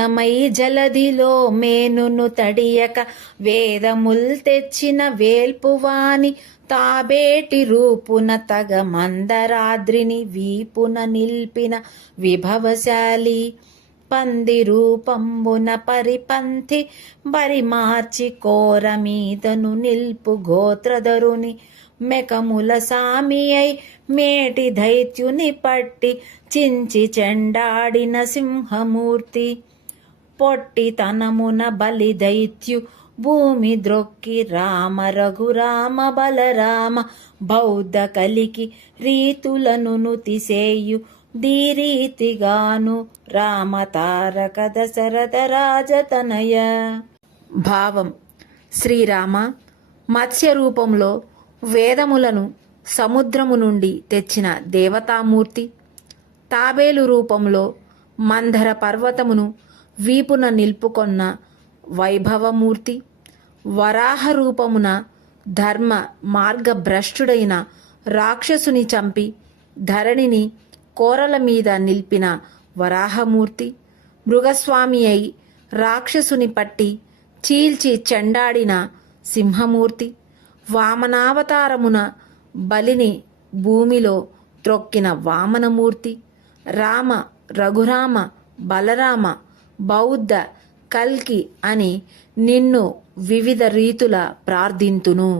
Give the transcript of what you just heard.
లీనమై జలధిలో మేనును తడియక వేదముల్ తెచ్చిన వేల్పువాని తాబేటి రూపున తగ మందరాద్రిని వీపున నిల్పిన విభవశాలి పంది రూపంబున పరిపంథి బరిమార్చి కోర మీదను నిల్పు గోత్రధరుని మెకముల సామి అయి మేటి దైత్యుని పట్టి చించి చెండాడిన సింహమూర్తి పొట్టి తనమున బలి దైత్యు భూమి ద్రొక్కి రామ రఘురామ బలరామ బౌద్ధ కలికి రీతులను నుతిసేయు దీరీతిగాను రామ తారక దశరథ రాజతనయ. భావం: శ్రీరామ మత్స్య రూపంలో వేదములను సముద్రము నుండి తెచ్చిన దేవతామూర్తి, తాబేలు రూపంలో మందర పర్వతమును వీపున నిలుపుకొన్న వైభవమూర్తి, వరాహ రూపమున ధర్మ మార్గభ్రష్టుడైన రాక్షసుని చంపి ధరణిని కోరల మీద నిలిపిన వరాహమూర్తి, మృగస్వామి అయి రాక్షసుని పట్టి చీల్చి చెండాడిన సింహమూర్తి, వామనావతారమున బలిని భూమిలో త్రొక్కిన వామనమూర్తి, రామ రఘురామ బలరామ బౌద్ధ కల్కి అని నిన్ను వివిధ రీతుల ప్రార్థింతును.